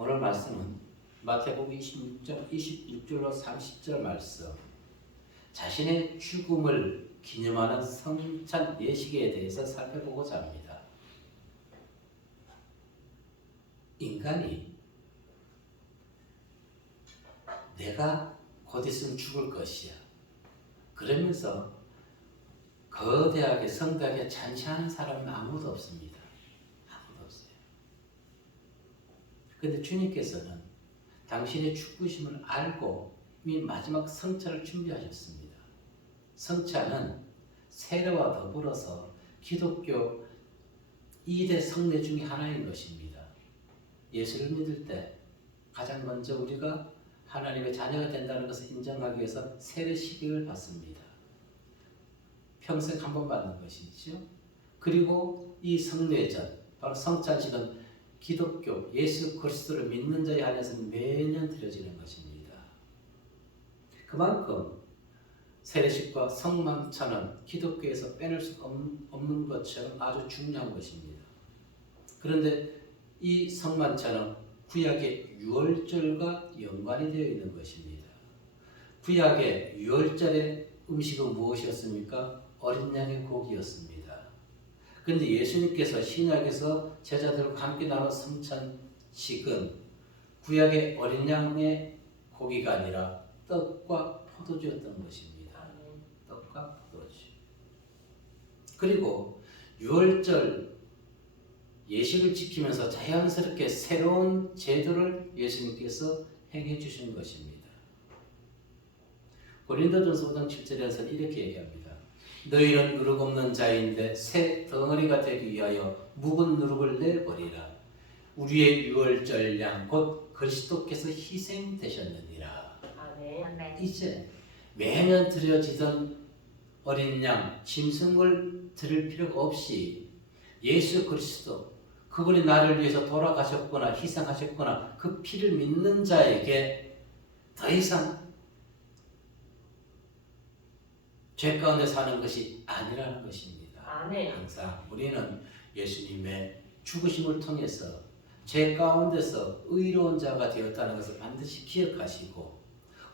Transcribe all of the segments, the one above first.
오늘 말씀은 마태복음 26절로 30절 말씀, 자신의 죽음을 기념하는 성찬 예식에 대해서 살펴보고자 합니다. 인간이 내가 곧 있으면 죽을 것이야, 그러면서 거대하게 성대하게 잔치하는 사람은 아무도 없습니다. 아무도 없어요. 그런데 주님께서는 당신의 죽으심을 알고 이미 마지막 성찬을 준비하셨습니다. 성찬은 세례와 더불어서 기독교 2대 성례 중에 하나인 것입니다. 예수를 믿을 때 가장 먼저 우리가 하나님의 자녀가 된다는 것을 인정하기 위해서 세례식을 받습니다. 평생 한 번 받는 것이죠. 그리고 이 성례전, 바로 성찬식은 기독교 예수 그리스도를 믿는 자에 한해서 매년 드려지는 것입니다. 그만큼 세례식과 성만찬은 기독교에서 빼낼 수 없는 것처럼 아주 중요한 것입니다. 그런데 이 성만찬은 구약의 유월절과 연관이 되어 있는 것입니다. 구약의 유월절의 음식은 무엇이었습니까? 어린 양의 고기였습니다. 그런데 예수님께서 신약에서 제자들과 함께 나눈 성찬식은 구약의 어린 양의 고기가 아니라 떡과 포도주였던 것입니다. 떡과 포도주. 그리고 유월절 예식을 지키면서 자연스럽게 새로운 제도를 예수님께서 행해 주신 것입니다. 고린도전서 5장 7절에서 이렇게 얘기합니다. 너희는 누룩 없는 자인데 새 덩어리가 되기 위하여 묵은 누룩을 내버리라. 우리의 유월절 양 곧 그리스도께서 희생되셨느니라. 아멘. 이제 매년 드려지던 어린 양 짐승을 드릴 필요가 없이 예수 그리스도, 그분이 나를 위해서 돌아가셨거나 희생하셨거나 그 피를 믿는 자에게 더 이상 죄 가운데 사는 것이 아니라는 것입니다. 아멘. 항상 우리는 예수님의 죽으심을 통해서 죄 가운데서 의로운 자가 되었다는 것을 반드시 기억하시고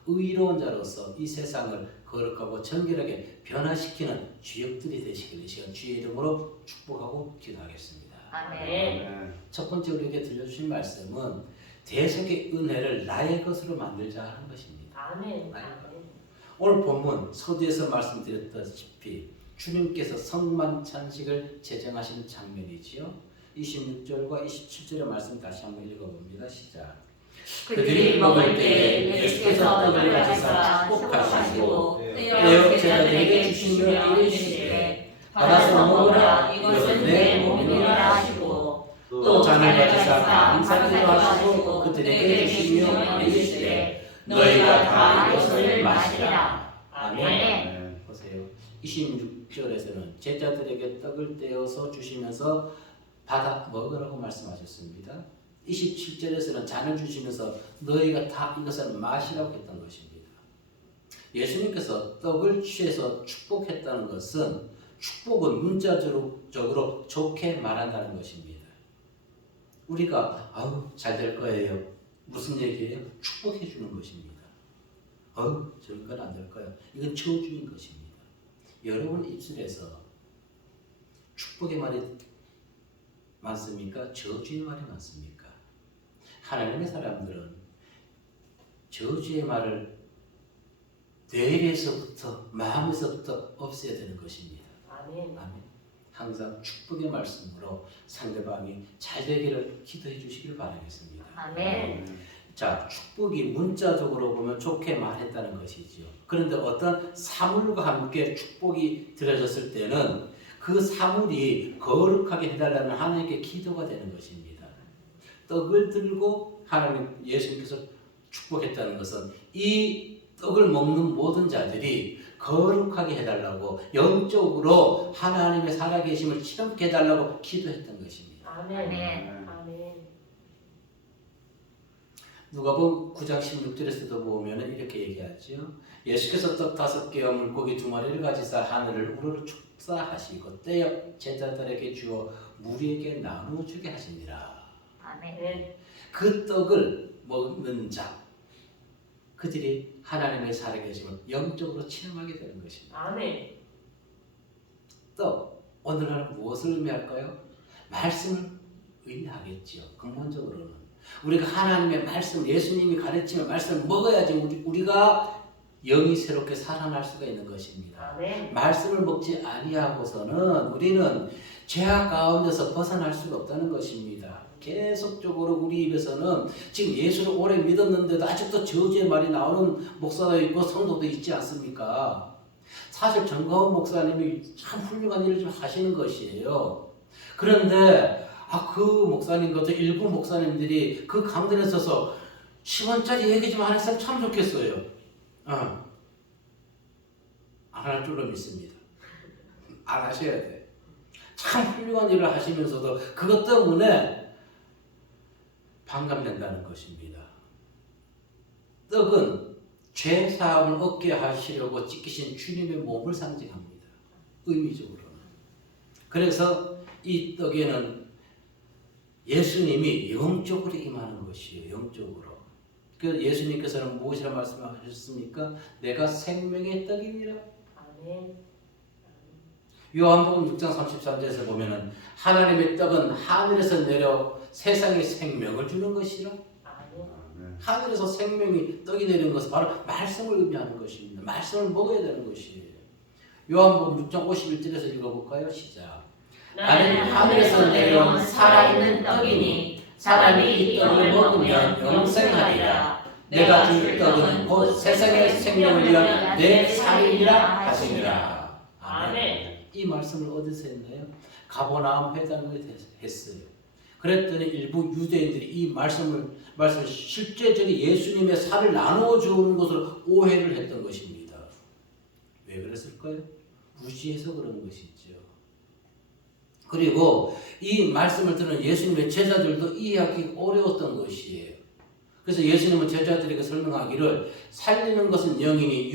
의로운 자로서 이 세상을 거룩하고 정결하게 변화시키는 주역들이 되시기를 시간 주의 이름으로 축복하고 기도하겠습니다. 아멘. 첫 번째 우리에게 들려주신 말씀은 대속의 은혜를 나의 것으로 만들자 하는 것입니다. 아멘. 오늘 본문 서두에서 말씀드렸다시피 주님께서 성만찬식을 제정하시는 장면이지요. 26절과 27절의 말씀 다시 한번 읽어봅니다. 시작. 그들이 먹을 때에 예수께서 떡을 가지사 축복하시고 떼어 제자들에게 주시며 이르시되 받아서 먹으라, 이것은 내 몸이라 하시고 또 잔을 가지사 감사기도 하시고 그들에게 주시며 이르시되 너희가 다 이것을 마시라. 아멘. 보세요. 26절에서는 제자들에게 떡을 떼어서 주시면서 받아 먹으라고 말씀하셨습니다. 27절에서는 잔을 주시면서 너희가 다 이것을 마시라고 했던 것입니다. 예수님께서 떡을 취해서 축복했다는 것은 축복은 문자적으로 좋게 말한다는 것입니다. 우리가 아우 잘 될 거예요. 무슨 얘기예요? 축복해 주는 것입니다. 저런 건 안 될 거야. 이건 저주인 것입니다. 여러분 입술에서 축복의 말이 많습니까? 저주의 말이 많습니까? 하나님의 사람들은 저주의 말을 뇌에서부터 마음에서부터 없애야 되는 것입니다. 아멘. 아멘. 항상 축복의 말씀으로 상대방이 잘 되기를 기도해 주시기를 바라겠습니다. 아멘. 자, 축복이 문자적으로 보면 좋게 말했다는 것이지요. 그런데 어떤 사물과 함께 축복이 드려졌을 때는 그 사물이 거룩하게 해달라는 하나님께 기도가 되는 것입니다. 떡을 들고 하나님 예수님께서 축복했다는 것은 이 떡을 먹는 모든 자들이 거룩하게 해달라고 영적으로 하나님의 살아계심을 실험케 해달라고 기도했던 것입니다. 아멘. 누가복음 9장 16절에서도 보면 이렇게 얘기하죠. 예수께서 떡 5개와 물고기 2마리를 가지사 하늘을 우러러 축사하시고 떼어 제자들에게 주어 무리에게 나누어 주게 하시니라. 아멘. 그 떡을 먹는 자, 그들이 하나님의 살아계심을 영적으로 체험하게 되는 것입니다. 아멘. 떡, 오늘날은 무엇을 의미할까요? 말씀을 의미하겠지요. 근본적으로는 우리가 하나님의 말씀, 예수님이 가르치는 말씀을 먹어야지 우리가 영이 새롭게 살아날 수가 있는 것입니다. 아멘. 말씀을 먹지 아니하고서는 우리는 죄악 가운데서 벗어날 수가 없다는 것입니다. 계속적으로 우리 입에서는 지금 예수를 오래 믿었는데도 아직도 저주의 말이 나오는 목사도 있고 성도도 있지 않습니까? 사실 정가훈 목사님이 참 훌륭한 일을 좀 하시는 것이에요. 그런데 그 목사님 같은 일부 목사님들이 그 강단에 서서 10원짜리 얘기 좀 안 했으면 참 좋겠어요. 안 할 줄로 믿습니다. 안 하셔야 돼. 참 훌륭한 일을 하시면서도 그것 때문에 반감된다는 것입니다. 떡은 죄 사함을 얻게 하시려고 찢기신 주님의 몸을 상징합니다. 의미적으로는. 그래서 이 떡에는 예수님이 영적으로 임하는 것이에요. 영적으로. 그 예수님께서는 무엇이라 말씀하셨습니까? 내가 생명의 떡이니라. 아멘. 요한복음 6장 33절에서 보면은 하나님의 떡은 하늘에서 내려 세상에 생명을 주는 것이라. 아멘. 하늘에서 생명이 떡이 내리는 것은 바로 말씀을 의미하는 것입니다. 말씀을 먹어야 되는 것이에요. 요한복음 6장 51절에서 읽어볼까요? 시작. 나는 하늘에서 내려온 살아있는 떡이니 사람이 이 떡을 먹으면 영생하리라. 내가 줄 떡은 곧 세상의 생명을 위한 내 살이니라 하시니라. 아멘. 이 말씀을 어디서 했나요? 가버나움 회당에 했어요. 그랬더니 일부 유대인들이 이 말씀을 실제적인 예수님의 살을 나누어 주는 것으로 오해를 했던 것입니다. 왜 그랬을까요? 무지해서 그런 것이죠. 그리고 이 말씀을 듣는 예수님의 제자들도 이해하기 어려웠던 것이에요. 그래서 예수님은 제자들에게 설명하기를 살리는 것은 영이니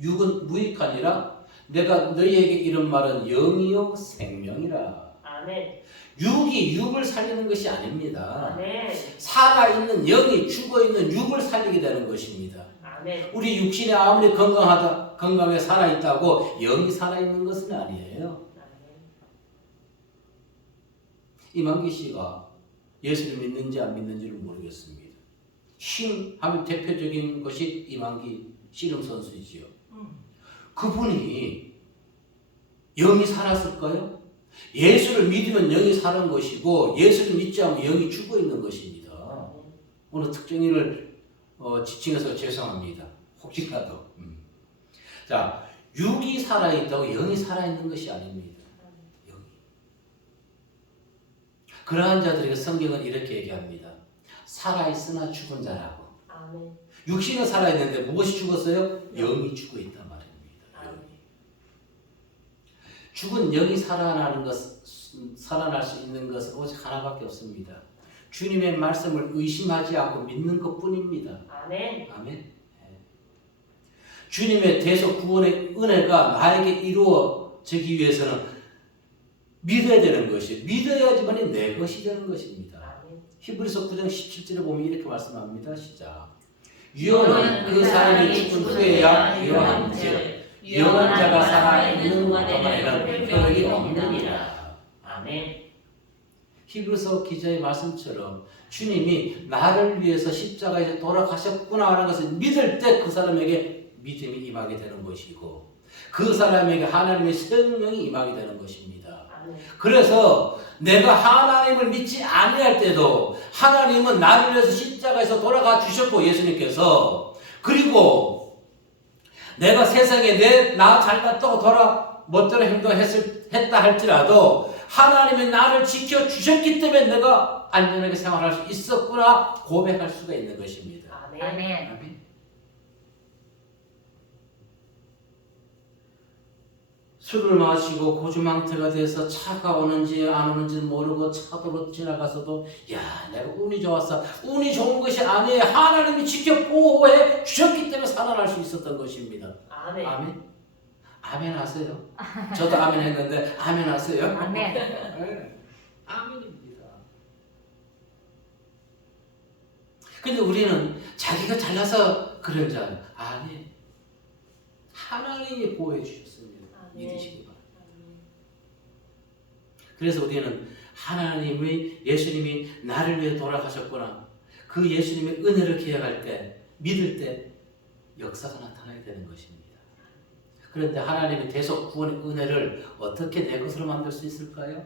육은 무익하니라. 내가 너희에게 이런 말은 영이요 생명이라. 아멘. 육이 육을 살리는 것이 아닙니다. 아멘. 살아있는 영이 죽어있는 육을 살리게 되는 것입니다. 아멘. 우리 육신이 아무리 건강하게 살아있다고 영이 살아있는 것은 아니에요. 이만기 씨가 예수를 믿는지 안 믿는지를 모르겠습니다. 쉼 하면 대표적인 것이 이만기 씨름 선수이지요. 그분이 영이 살았을까요? 예수를 믿으면 영이 사는 것이고 예수를 믿지 않으면 영이 죽어 있는 것입니다. 오늘 특정인을 지칭해서 죄송합니다. 혹시라도. 자, 육이 살아있다고 영이 살아있는 것이 아닙니다. 영이. 그러한 자들에게 성경은 이렇게 얘기합니다. 살아있으나 죽은 자라고. 아멘. 육신은 살아있는데 무엇이 죽었어요? 영이 죽어 있단 말입니다. 죽은 영이 살아날 수 있는 것은 오직 하나밖에 없습니다. 주님의 말씀을 의심하지 않고 믿는 것뿐입니다. 아멘. 아멘. 주님의 대속 구원의 은혜가 나에게 이루어지기 위해서는 믿어야 되는 것이에요. 믿어야지만 내 것이 되는 것입니다. 아멘. 히브리서 9장 17절에 보면 이렇게 말씀합니다. 시작. 유언은 그 사람이 죽은 후에야 유언한즉 유언한 자가 살아있는 동안에는 효력이 없느니라. 아멘. 히브리서 기자의 말씀처럼 주님이 나를 위해서 십자가에서 돌아가셨구나 하는 것을 믿을 때 그 사람에게 믿음이 임하게 되는 것이고 그 사람에게 하나님의 성령이 임하게 되는 것입니다. 아멘. 그래서 내가 하나님을 믿지 아니할 때도 하나님은 나를 위해서 십자가에서 돌아가 주셨고 예수님께서 그리고 내가 세상에 나 잘났다고 멋대로 행동했다 할지라도 하나님이 나를 지켜주셨기 때문에 내가 안전하게 생활할 수 있었구나 고백할 수가 있는 것입니다. 아멘. 아멘. 아멘. 술을 마시고 고주망태가 돼서 차가 오는지 안 오는지 모르고 차도로 지나가서도 야 내가 운이 좋았어. 운이 좋은 것이 아니에요. 하나님이 직접 보호해 주셨기 때문에 살아날 수 있었던 것입니다. 아멘. 아멘. 아멘 하세요. 저도 아멘 했는데 아멘 하세요. 아멘. 네. 아멘입니다. 근데 우리는 자기가 잘나서 그런 줄 알아요. 아니, 하나님이 보호해 주셨습니다. 믿으시기 바랍니다. 그래서 우리는 하나님의 예수님이 나를 위해 돌아가셨구나. 그 예수님의 은혜를 기억할 때, 믿을 때 역사가 나타나야 되는 것입니다. 그런데 하나님의 대속 구원의 은혜를 어떻게 내 것으로 만들 수 있을까요?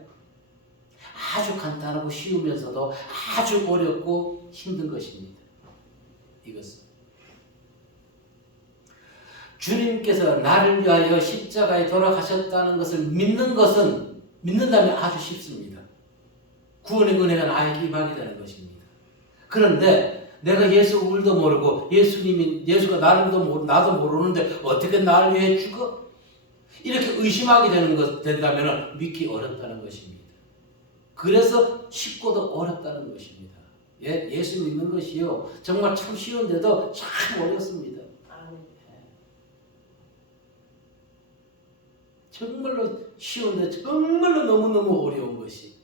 아주 간단하고 쉬우면서도 아주 어렵고 힘든 것입니다. 이것은 주님께서 나를 위하여 십자가에 돌아가셨다는 것을 믿는다면 아주 쉽습니다. 구원의 은혜가 나에게 임하게 되는 것입니다. 그런데 내가 예수 울도 모르고 예수가 나도 모르는데 어떻게 나를 위해 죽어? 이렇게 의심하게 된다면 믿기 어렵다는 것입니다. 그래서 쉽고도 어렵다는 것입니다. 예수 믿는 것이요 정말 참 쉬운데도 참 어렵습니다. 정말로 쉬운데 정말로 너무너무 어려운 것이.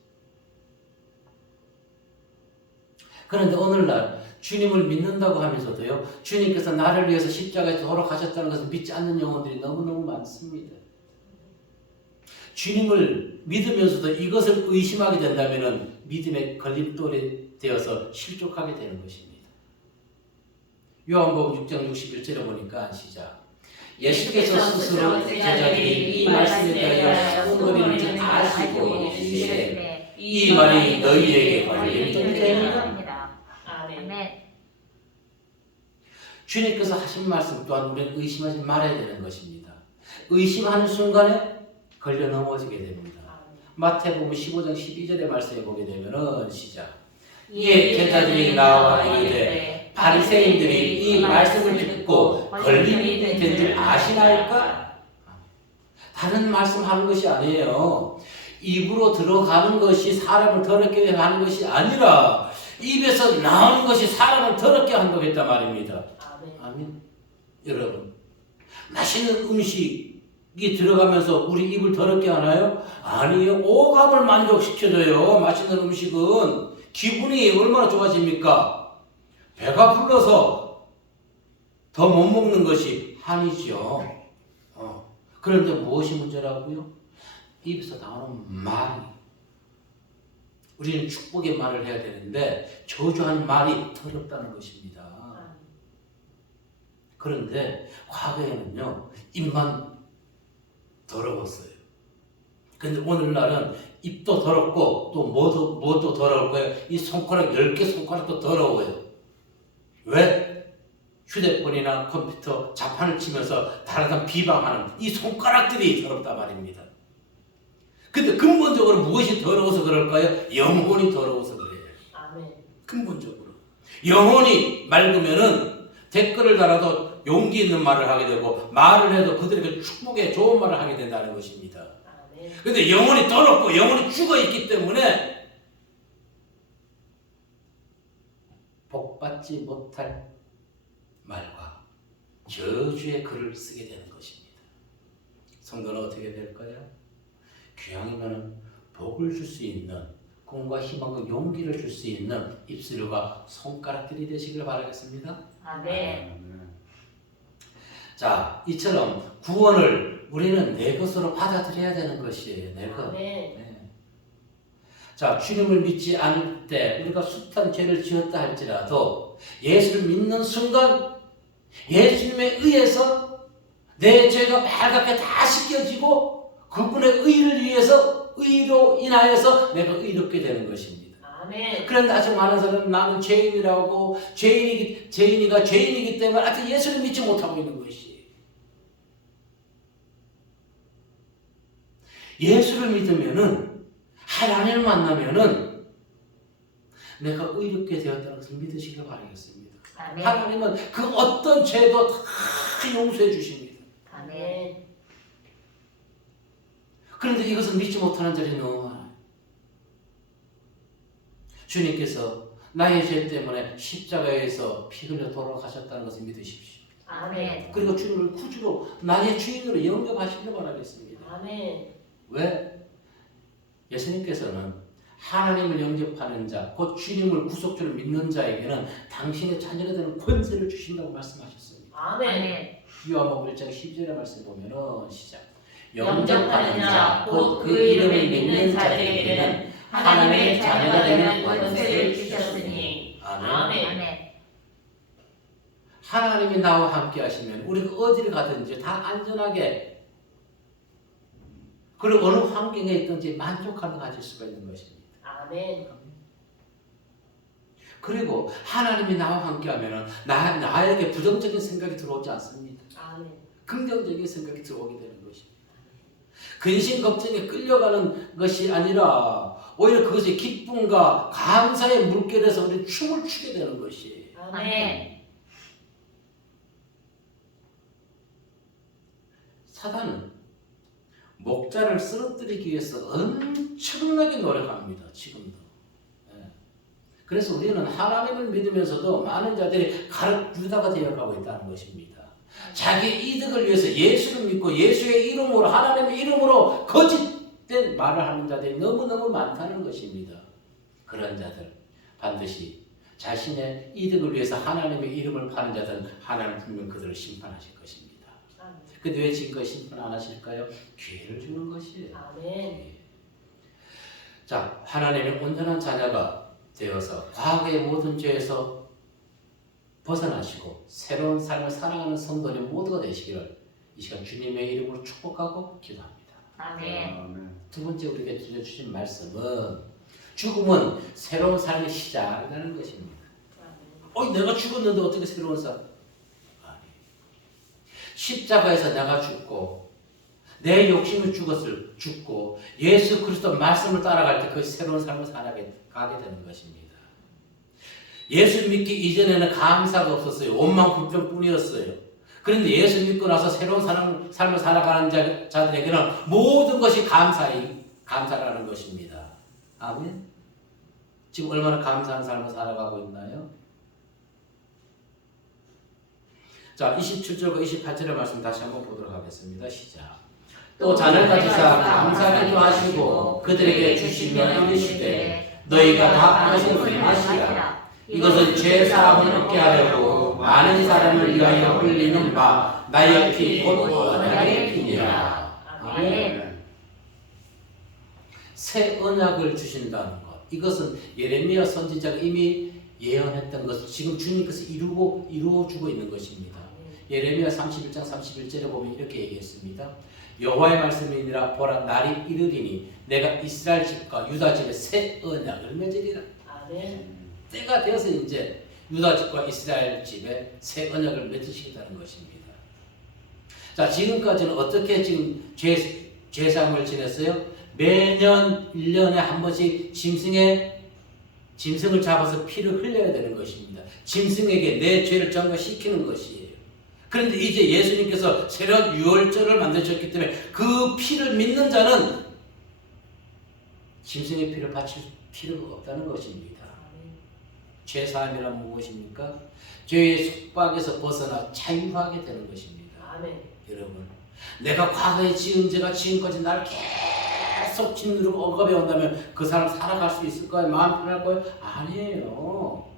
그런데 오늘날 주님을 믿는다고 하면서도요, 주님께서 나를 위해서 십자가에 돌아가셨다는 것을 믿지 않는 영혼들이 너무너무 많습니다. 주님을 믿으면서도 이것을 의심하게 된다면 믿음의 걸림돌이 되어서 실족하게 되는 것입니다. 요한복음 6장 61절에 보니까 시작. 예수께서 스스로 제자들이 이 말씀에 대하여 수군거리는 줄 아시고 이르시되 이 말이 너희에게 걸림돌이 되느니라. 아멘. 주님께서 하신 말씀 또한 우리는 의심하지 말아야 되는 것입니다. 의심하는 순간에 걸려 넘어지게 됩니다. 마태복음 15장 12절의 말씀에 보게 되면은 시작. 이에 제자들이 나와 이르되 바리새인들이 이 말씀을 듣고 걸림이 된 줄 아시나이까? 다른 말씀하는 것이 아니에요. 입으로 들어가는 것이 사람을 더럽게 하는 것이 아니라 입에서 나오는 것이 사람을 더럽게 한다고 말입니다. 아멘. 여러분, 맛있는 음식이 들어가면서 우리 입을 더럽게 하나요? 아니에요. 오감을 만족시켜줘요. 맛있는 음식은 기분이 얼마나 좋아집니까? 배가 불러서 더 못 먹는 것이 한이죠. 그런데 무엇이 문제라고요? 입에서 나오는 말이. 우리는 축복의 말을 해야 되는데 저주하는 말이 더럽다는 것입니다. 그런데 과거에는요, 입만 더러웠어요. 근데 오늘날은 입도 더럽고 또 뭐도 더러울 거예요. 이 손가락 10개 손가락도 더러워요. 왜? 휴대폰이나 컴퓨터 자판을 치면서 다른 비방하는 이 손가락들이 더럽다 말입니다. 근데 근본적으로 무엇이 더러워서 그럴까요? 영혼이 더러워서 그래요. 아멘. 근본적으로. 영혼이 맑으면은 댓글을 달아도 용기 있는 말을 하게 되고 말을 해도 그들에게 축복의 좋은 말을 하게 된다는 것입니다. 그런데 영혼이 더럽고 영혼이 죽어있기 때문에 복받지 못할 말과 저주의 글을 쓰게 되는 것입니다. 성도는 어떻게 될까요? 귀향이면 복을 줄 수 있는 꿈과 희망과 용기를 줄 수 있는 입술과 손가락들이 되시길 바라겠습니다. 아멘. 자, 이처럼 구원을 우리는 내 것으로 받아들여야 되는 것이에요. 내 것. 네. 자, 주님을 믿지 않을 때 우리가 숱한 죄를 지었다 할지라도 예수를 믿는 순간 예수님에 의해서 내 죄가 빨갛게 다 씻겨지고 그분의 의를 위해서 의로 인하여서 내가 의롭게 되는 것입니다. 아멘. 그런데 아직 많은 사람은 나는 죄인이라고 죄인이기 때문에 아직 예수를 믿지 못하고 있는 것이에요. 예수를 믿으면은 하나님을 만나면은 내가 의롭게 되었다는 것을 믿으시길 바라겠습니다. 아멘. 하나님은 그 어떤 죄도 다 용서해 주십니다. 아멘. 그런데 이것을 믿지 못하는 자들이 너무 많아요. 주님께서 나의 죄 때문에 십자가에서 피 흘려 돌아가셨다는 것을 믿으십시오. 아멘. 그리고 주님을 구주로 나의 주인으로 영접하시길 바라겠습니다. 아멘. 왜? 예수님께서는 하나님을 영접하는 자, 곧 주님을 구속주를 믿는 자에게는 당신의 자녀가 되는 권세를 주신다고 말씀하셨습니다. 아멘. 요한복음 1장 12절의 말씀 보면은 시작. 영접하는 자, 곧 그 이름을 믿는 자들에게는 하나님의 자녀가 되는 권세를 주셨으니. 아멘. 하나님이 나와 함께 하시면 우리가 어디를 가든지 다 안전하게 그리고 어느 환경에 있든지 만족함을 가질 수가 있는 것입니다. 아멘. 그리고 하나님이 나와 함께 하면 나에게 부정적인 생각이 들어오지 않습니다. 아멘. 긍정적인 생각이 들어오게 되는 것입니다. 근심 걱정에 끌려가는 것이 아니라 오히려 그것이 기쁨과 감사의 물결에서 우리 춤을 추게 되는 것이. 아멘. 사단은 목자를 쓰러뜨리기 위해서 엄청나게 노력합니다. 지금도. 그래서 우리는 하나님을 믿으면서도 많은 자들이 유다가 되어가고 있다는 것입니다. 자기 이득을 위해서 예수를 믿고 예수의 이름으로 하나님의 이름으로 거짓된 말을 하는 자들이 너무너무 많다는 것입니다. 그런 자들 반드시 자신의 이득을 위해서 하나님의 이름을 파는 자들은 하나님 분명 그들을 심판하실 것입니다. 근데 왜 지금까지 심판 안 하실까요? 기회를 주는 것이에요. 아멘. 자, 하나님의 온전한 자녀가 되어서 과거의 모든 죄에서 벗어나시고 새로운 삶을 살아가는 성도들 모두가 되시기를 이 시간 주님의 이름으로 축복하고 기도합니다. 아멘. 두 번째 우리에게 들려주신 말씀은 죽음은 새로운 삶의 시작이라는 것입니다. 내가 죽었는데 어떻게 새로운 삶? 아니. 십자가에서 내가 죽고 내 욕심을 죽고 예수 그리스도 말씀을 따라갈 때 그 새로운 삶을 살아가게 되는 것입니다. 예수 믿기 이전에는 감사가 없었어요. 원망 불평뿐이었어요. 그런데 예수 믿고 나서 새로운 삶을 살아가는 자들에게는 모든 것이 감사라는 것입니다. 아멘. 지금 얼마나 감사한 삶을 살아가고 있나요? 자, 27절과 28절의 말씀 다시 한번 보도록 하겠습니다. 시작. 또 잔을 가지사 감사기도 하시고 그들에게 주시며 이르시되 너희가 다 마시고 마시라. 이것은 죄 사함을 얻게 하려고 많은 사람을 위하여 흘리는 바 나의 피 곧 나의 피니라. 아멘. 새 언약을 주신다는 것. 이것은 예레미야 선지자가 이미 예언했던 것을 지금 주님께서 이루어주고 있는 것입니다. 예레미야 31장 31절에 보면 이렇게 얘기했습니다. 여호와의 말씀이니라 보라 날이 이르리니 내가 이스라엘 집과 유다 집에 새 언약을 맺으리라. 아멘. 때가 되어서 이제 유다 집과 이스라엘 집에 새 언약을 맺으시겠다는 것입니다. 자, 지금까지는 어떻게 지금 제사함을 지냈어요? 매년 1년에 한 번씩 짐승을 잡아서 피를 흘려야 되는 것입니다. 짐승에게 내 죄를 전가시키는 것이에요. 그런데 이제 예수님께서 새로운 유월절을 만드셨기 때문에 그 피를 믿는 자는 짐승의 피를 바칠 필요가 없다는 것입니다. 죄사함이란 무엇입니까? 죄의 속박에서 벗어나 자유하게 되는 것입니다. 아멘. 여러분, 내가 과거에 지은 죄가 지금까지 나를 계속 짓누르고 억압해 온다면 그 사람 살아갈 수 있을까요? 마음 편할 거예요? 아니에요.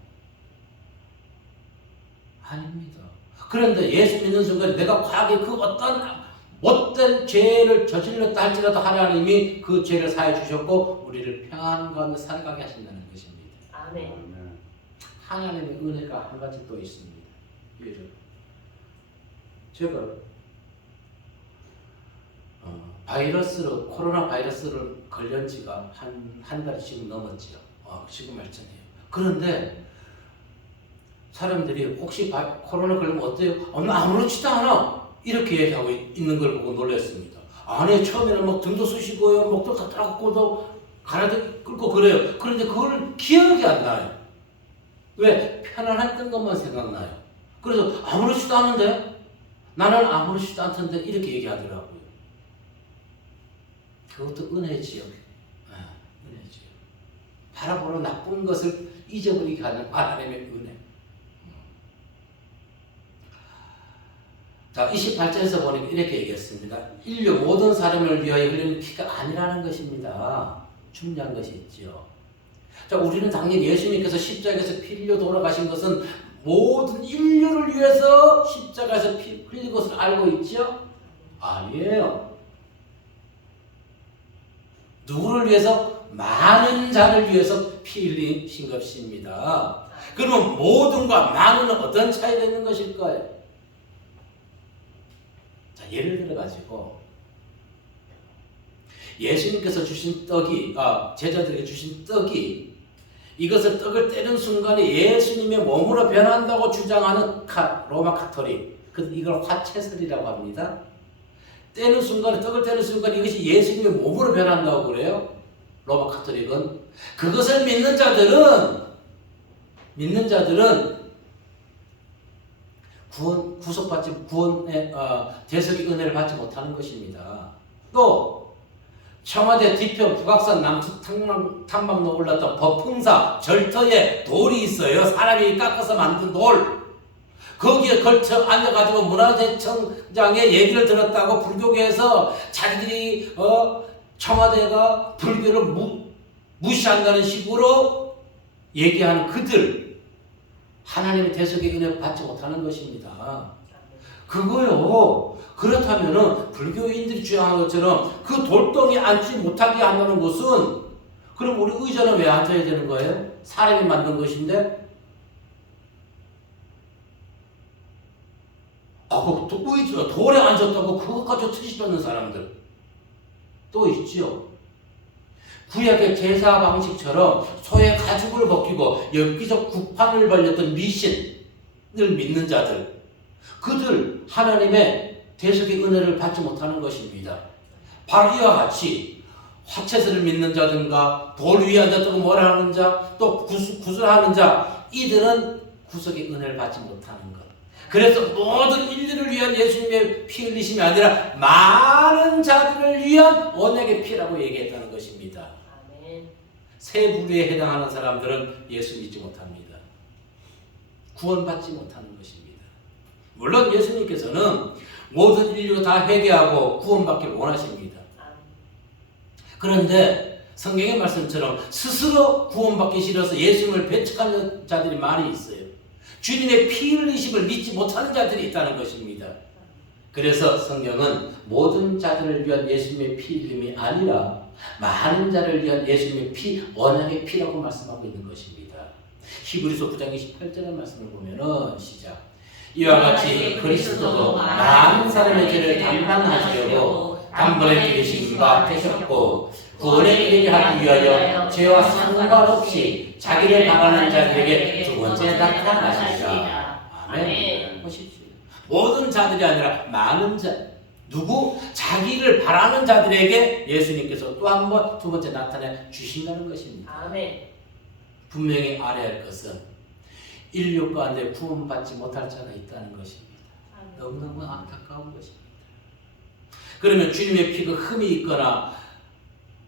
아닙니다. 그런데 예수 믿는 순간 내가 과거에 그 어떤 못된 죄를 저질렀다 할지라도 하나님이 그 죄를 사해 주셨고 우리를 평안 가운데 살아가게 하신다는 것입니다. 아멘. 하나님의 은혜가 한 가지 또 있습니다. 제가 코로나 바이러스를 걸린 지가 한 달이 지금 넘었지요. 지금 말씀이에요. 그런데 사람들이 혹시 코로나 걸리면 어때요? 아무렇지도 않아. 이렇게 얘기하고 있는 걸 보고 놀랐습니다. 아니, 처음에는 막 등도 쑤시고요, 목도 가다랗고도 가라도 끓고 그래요. 그런데 그걸 기억이 안 나요. 왜? 편안했던 것만 생각나요. 그래서 아무렇지도 않은데? 나는 아무렇지도 않던데? 이렇게 얘기하더라고요. 그것도 은혜지요. 은혜지요. 바라보는 나쁜 것을 잊어버리게 하는 하나님의 은혜. 자, 28절에서 보니까 이렇게 얘기했습니다. 인류 모든 사람을 위하여 흘리는 피가 아니라는 것입니다. 중요한 것이 있죠. 자, 우리는 당연히 예수님께서 십자가에서 피 흘려 돌아가신 것은 모든 인류를 위해서 십자가에서 피 흘린 것을 알고 있죠? 아니에요. 누구를 위해서? 많은 자를 위해서 피 흘리신 것입니다. 그러면 모든과 많은은 어떤 차이가 있는 것일까요? 자, 예를 들어 가지고 예수님께서 주신 떡이 제자들에게 주신 떡이 이것을 떡을 떼는 순간에 예수님의 몸으로 변한다고 주장하는 로마 카톨릭, 이걸 화채설이라고 합니다. 떼는 순간에, 떡을 떼는 순간에 이것이 예수님의 몸으로 변한다고 그래요. 로마 카톨릭은. 그것을 믿는 자들은 구원의 대속의 은혜를 받지 못하는 것입니다. 또 청와대 뒤편 북악산 남측 탐방로 올랐던 법흥사 절터에 돌이 있어요. 사람이 깎아서 만든 돌. 거기에 걸쳐 앉아가지고 문화재청장의 얘기를 들었다고 불교계에서 자기들이 청와대가 불교를 무시한다는 식으로 얘기하는 그들, 하나님의 대속의 은혜를 받지 못하는 것입니다. 그거요. 그렇다면은 불교인들이 주장한 것처럼 그 돌덩이 앉지 못하게 한다는 것은, 그럼 우리 의자는 왜 앉아야 되는 거예요? 사람이 만든 것인데? 그 의자 돌에 앉았다고 그것까지 트집하는 사람들 또 있죠. 구약의 제사 방식처럼 소의 가죽을 벗기고 엽기적 구판을 벌렸던 미신을 믿는 자들, 그들 하나님의 대속의 은혜를 받지 못하는 것입니다. 바로 이와 같이 화채설을 믿는 자든가 돌 위에 앉았다고 뭐라 하는 자, 또 구슬하는 자, 이들은 구속의 은혜를 받지 못하는 것. 그래서 모든 인류를 위한 예수님의 피 흘리심이 아니라 많은 자들을 위한 언약의 피라고 얘기했다는 것입니다. 아멘. 세 부류에 해당하는 사람들은 예수 믿지 못합니다. 구원받지 못하는 것입니다. 물론 예수님께서는 모든 인류가 다 회개하고 구원받기를 원하십니다. 그런데 성경의 말씀처럼 스스로 구원받기 싫어서 예수님을 배척하는 자들이 많이 있어요. 주님의 피 흘리심을 믿지 못하는 자들이 있다는 것입니다. 그래서 성경은 모든 자들을 위한 예수님의 피 흘림이 아니라 많은 자를 위한 예수님의 피, 언약의 피라고 말씀하고 있는 것입니다. 히브리서 9장 28절의 말씀을 보면은 시작. 이와 같이 그리스도도 많은 사람의 죄를 담당하시려고 단번에 들으신 바 되셨고 구원에 이르게 하기 위하여 죄와 상관없이 자기를 바라는 자들에게 두 번째 나타나시리라. 아멘. 보십시오. 모든 자들이 아니라 많은 자, 누구? 자기를 바라는 자들에게 예수님께서 또 한 번, 두 번째 나타내 주신다는 것입니다. 아멘. 분명히 알아야 할 것은 인류 가운데 구원받지 못할 자가 있다는 것입니다. 너무너무 안타까운 것입니다. 그러면 주님의 피가 흠이 있거나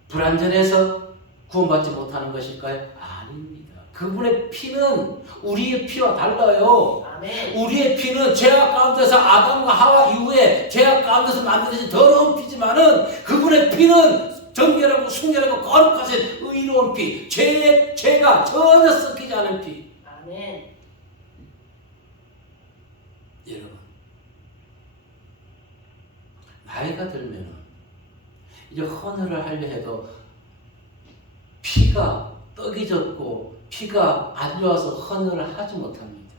불완전해서 구원받지 못하는 것일까요? 아닙니다. 그분의 피는 우리의 피와 달라요. 아멘. 우리의 피는 죄악 가운데서 아담과 하와 이후에 죄악 가운데서 만들어진 더러운 피지만은 그분의 피는 정결하고 순결하고 거룩하신 의로운 피, 죄가 전혀 섞이지 않은 피. 아멘. 여러분, 나이가 들면은 이제 헌혈을 하려 해도 피가 떡이 졌고 피가 안 좋아서 헌혈을 하지 못합니다.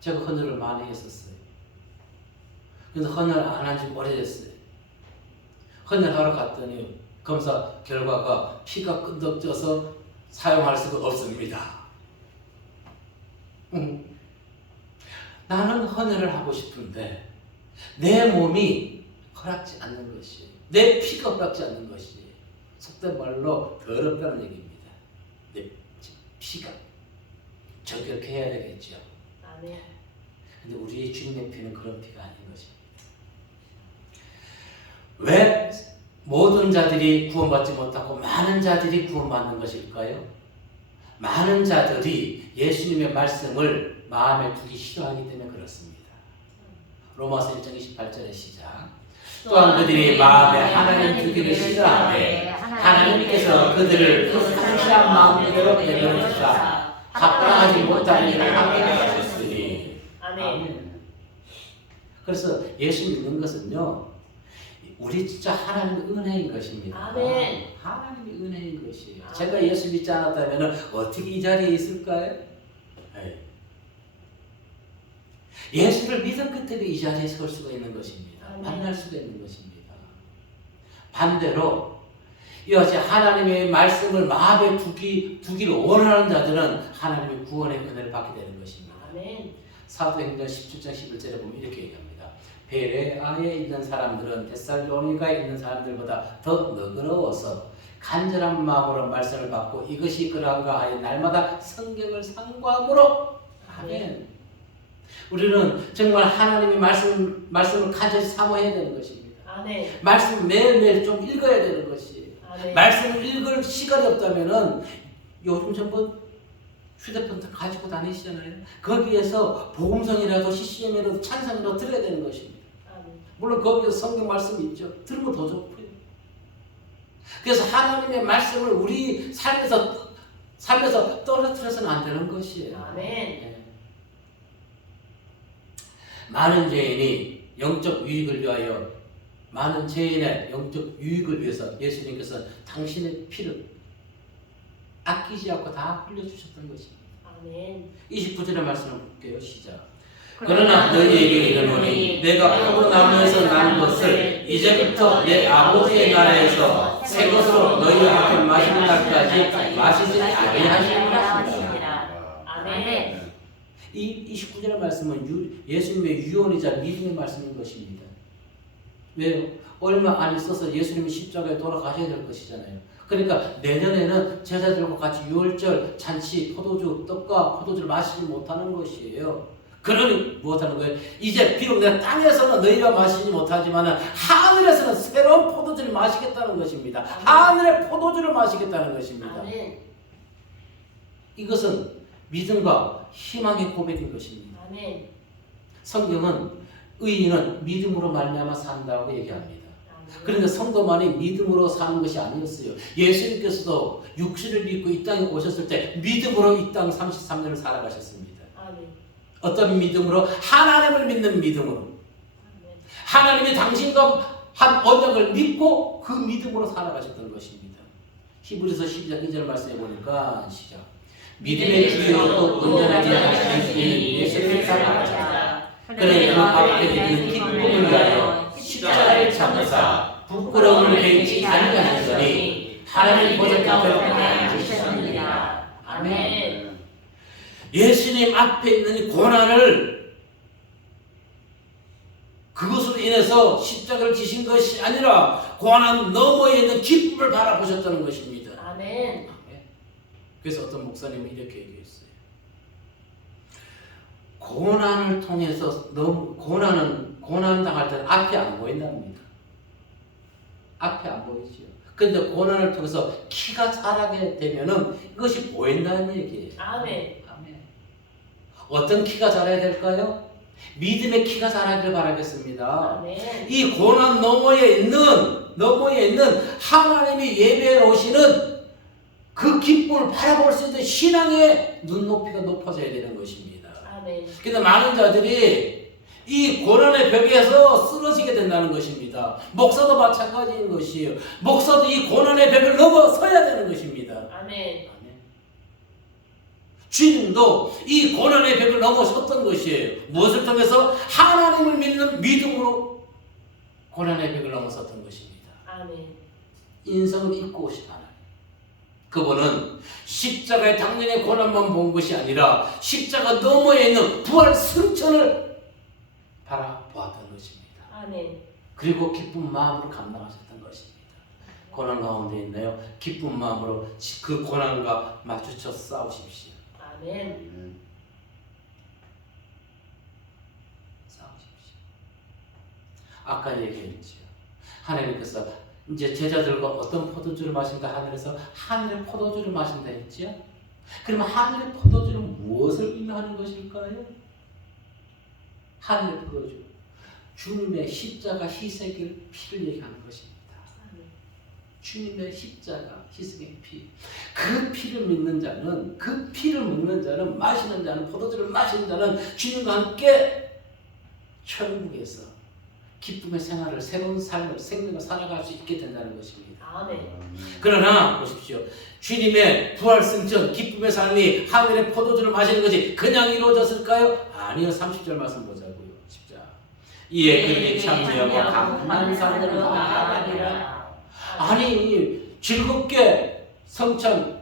제가 헌혈을 많이 했었어요. 근데 헌혈 안 한 지 오래됐어요. 헌혈하러 갔더니 검사 결과가 피가 끈덕져서 사용할 수가 없습니다. 나는 헌혈을 하고 싶은데 내 몸이 허락지 않는 것이에요. 내 피가 허락지 않는 것이에요. 속된 말로 더럽다는 얘기입니다. 내 피가 정결케 해야 되겠죠. 아멘. 근데 우리의 주님의 피는 그런 피가 아닌 것입니다. 왜 모든 자들이 구원받지 못하고 많은 자들이 구원받는 것일까요? 많은 자들이 예수님의 말씀을 마음에 두기 싫어하기 때문에 그렇습니다. 로마서 1장 28절의 시작. 또한 그들이 마음에 하나님 두기를 싫어하되 하나님께서 그들을 그 상실한 마음대로 내려주사 합당하지 못한 일을 하게 하셨으니. 아멘. 그래서 예수 믿는 것은요, 우리 진짜 하나님의 은혜인 것입니다. 아멘. 하나님의 은혜인 것이에요. 아멘. 제가 예수 믿지 않았다면 어떻게 이 자리에 있을까요? 네. 예수를 믿었기 때문에 이 자리에 설 수가 있는 것입니다. 아멘. 만날 수가 있는 것입니다. 반대로 이것이 하나님의 말씀을 마음에 두기를 원하는 자들은 하나님의 구원의 은혜를 받게 되는 것입니다. 아멘. 사도행전 17장 11절에 보면 이렇게 얘기합니다. 베레아에 있는 사람들은 데살로니가에 있는 사람들보다 더 너그러워서 간절한 마음으로 말씀을 받고 이것이 그러한가 하여 날마다 성경을 상고함으로. 아멘. 우리는 정말 하나님의 말씀을 간절히 사모해야 되는 것입니다. 아멘. 말씀을 매일매일 좀 읽어야 되는 것이에요. 아멘. 말씀을 읽을 시간이 없다면은 요즘 전부 휴대폰 다 가지고 다니시잖아요. 거기에서 복음성이라도 CCM이라도 찬송이라도 들어야 되는 것입니다. 물론 거기서 성경 말씀이 있죠. 들으면 더 좋고요. 그래서 하나님의 말씀을 우리 삶에서 떨어뜨려서는 안 되는 것이에요. 아멘. 네. 많은 죄인이 영적 유익을 위하여, 많은 죄인의 영적 유익을 위해서 예수님께서 당신의 피를 아끼지 않고 다 흘려주셨던 것입니다. 아멘. 29절의 말씀을 볼게요. 시작. 그러나 너희에게 이르노니 내가 하고 나면서 난 것을 이제부터 내 아버지의 나라에서 새 것으로 너희 앞에 마시는 날까지 마시지 아니하시리라. 아멘. 이 29절의 말씀은 예수님의 유언이자 믿음의 말씀인 것입니다. 왜요? 얼마 안 있어서 예수님이 십자가에 돌아가셔야 될 것이잖아요. 그러니까 내년에는 제자들과 같이 유월절 잔치 포도주 떡과 포도주를 마시지 못하는 것이에요. 그러니 무엇하는 거예요? 이제 비록 내가 땅에서는 너희와 마시지 못하지만 하늘에서는 새로운 포도주를 마시겠다는 것입니다. 하늘의 포도주를 마시겠다는 것입니다. 이것은 믿음과 희망의 고백인 것입니다. 성경은 의인은 믿음으로 말미암아 산다고 얘기합니다. 그런데 성도만이 믿음으로 사는 것이 아니었어요. 예수님께서도 육신을 입고 이 땅에 오셨을 때 믿음으로 이 땅 33년을 살아가셨습니다. 어떤 믿음으로? 하나님을 믿는 믿음으로. 하나님이 당신과 한 언약을 믿고 그 믿음으로 살아가셨던 것입니다. 히브리서 12장 2절 말씀해 보니까 시작. 믿음의 주요도 온전하게 하시는 예수를 따라가자. 그는 그 앞에 있는 기쁨을 위하여 십자가를 잡으사 부끄러움을 개의치 아니하셨으니 하나님 보좌 앞에 앉으셨느니라. 아멘. 예수님 앞에 있는 이 고난을 그것으로 인해서 십자가를 지신 것이 아니라 고난 너머에 있는 기쁨을 바라보셨다는 것입니다. 아멘. 그래서 어떤 목사님이 이렇게 얘기했어요. 고난을 통해서 고난 당할 때는 앞이 안 보인답니다. 앞이 안 보이죠. 그런데 고난을 통해서 키가 자라게 되면은 이것이 보인다는 얘기예요. 아멘. 어떤 키가 자라야 될까요? 믿음의 키가 자라기를 바라겠습니다. 아멘. 이 고난 너머에 있는 하나님이 예배해 오시는 그 기쁨을 바라볼 수 있는 신앙의 눈높이가 높아져야 되는 것입니다. 그런데 많은 자들이 이 고난의 벽에서 쓰러지게 된다는 것입니다. 목사도 마찬가지인 것이에요. 목사도 이 고난의 벽을 넘어서야 되는 것입니다. 아멘. 주님도 이 고난의 벽을 넘어섰던 것이에요. 무엇을 통해서? 하나님을 믿는 믿음으로 고난의 벽을 넘어섰던 것입니다. 아멘. 인성을 잊고 오신 하나님. 그분은 십자가의 당연의 고난만 본 것이 아니라 십자가 너머에 있는 부활 승천을 바라보았던 것입니다. 아멘. 그리고 기쁜 마음으로 감당하셨던 것입니다. 고난 가운데 있나요? 기쁜 마음으로 그 고난과 마주쳐 싸우십시오. 아멘. 싸우십시오. 아까 얘기했죠. 하나님께서 이제 제자들과 어떤 포도주를 마신다 하늘에서 하늘의 포도주를 마신다 했죠. 그러면 하늘의 포도주는 무엇을 의미하는 것일까요? 하늘의 포도주, 주님의 십자가 희생의 피를 얘기하는 것입니다. 주님의 십자가, 희생의 피. 그 피를 믿는 자는, 그 피를 먹는 자는, 마시는 자는, 포도주를 마시는 자는 주님과 함께 천국에서 기쁨의 생활을, 새로운 삶을, 생명을 살아갈 수 있게 된다는 것입니다. 아멘. 그러나 보십시오. 주님의 부활 승천, 기쁨의 삶이 하늘의 포도주를 마시는 것이 그냥 이루어졌을까요? 아니요. 30절 말씀 보자고요. 10절. 이에 그들이 참여하고 감난산으로 나아가니라. 아니, 즐겁게 성찬을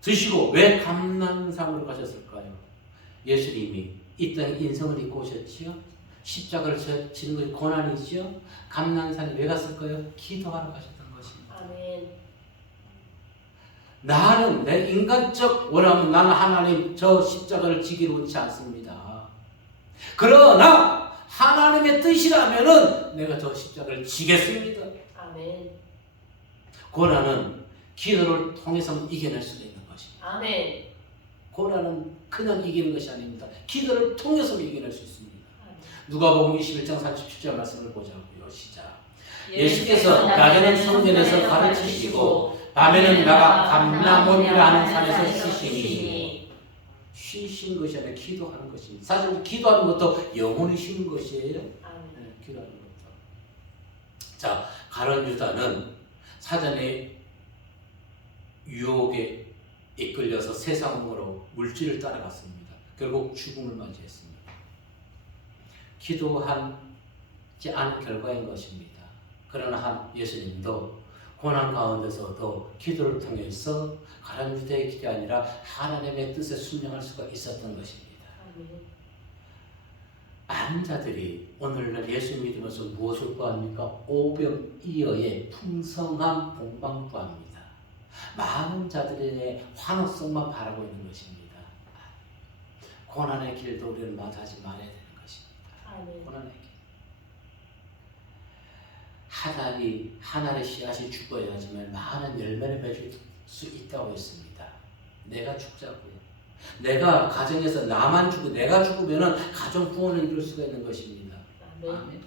드시고 왜 감난산으로 가셨을까요? 예수님이 이 땅에 인성을 입고 오셨지요. 십자가를 지는 것이 고난이지요. 감난산에 왜 갔을까요? 기도하러 가셨던 것입니다. 아멘. 나는 내 인간적 원함은 나는 하나님 저 십자가를 지기를 원치 않습니다. 그러나 하나님의 뜻이라면은 내가 저 십자가를 지겠습니다. 아멘. 고난은 기도를 통해서 이겨낼 수 있는 것입니다. 아멘. 고난은 그냥 이기는 것이 아닙니다. 기도를 통해서 이겨낼 수 있습니다. 아멘. 누가복음 21장 37절 말씀을 보자고요. 시작. 예수께서 낮에는 성전에서 가르치시고 밤에는 나가 감람원이라 하는 산에서 쉬시니. 쉬신 것이 아니라 기도하는 것입니다. 사실 기도하는 것도 영혼이 쉬는 것이에요. 네, 기도하는 것도. 자, 가룟 유다는 사전에 유혹에 이끌려서 세상으로 물질을 따라갔습니다. 결국 죽음을 맞이했습니다. 기도하지 않은 결과인 것입니다. 그러나 한 예수님도 고난 가운데서도 기도를 통해서 가룟 유다의 길이 아니라 하나님의 뜻에 순종할 수가 있었던 것입니다. 많은 자들이 오늘날 예수 믿으면서 무엇을 구합니까? 오병이어의 풍성한 본방 구합니다. 많은 자들의 환호성만 바라고 있는 것입니다. 고난의 길도 우리는 마다하지 말아야 되는 것입니다. 고난의 길. 하나의 씨앗이 죽어야지만 많은 열매를 맺을 수 있다고 했습니다. 내가 죽자고요. 내가 가정에서 나만 죽고 내가 죽으면 가정 구원을 이룰 수가 있는 것입니다. 아멘.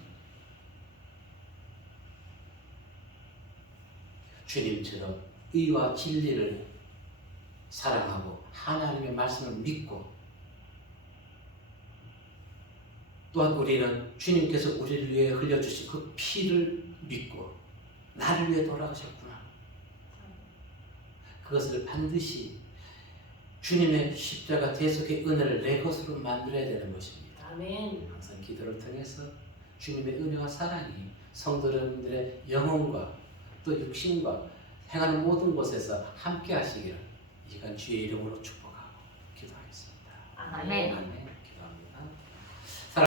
주님처럼 의와 진리를 사랑하고 하나님의 말씀을 믿고 또한 우리는 주님께서 우리를 위해 흘려주신 그 피를 믿고 나를 위해 돌아가셨구나. 그것을 반드시 주님의 십자가 대속의 은혜를 내 것으로 만들어야 되는 것입니다. 아멘. 항상 기도를 통해서 주님의 은혜와 사랑이 성도들의 영혼과 또 육신과 행하는 모든 곳에서 함께 하시기를 이 시간 주의 이름으로 축복하고 기도하겠습니다. 아멘. 아멘.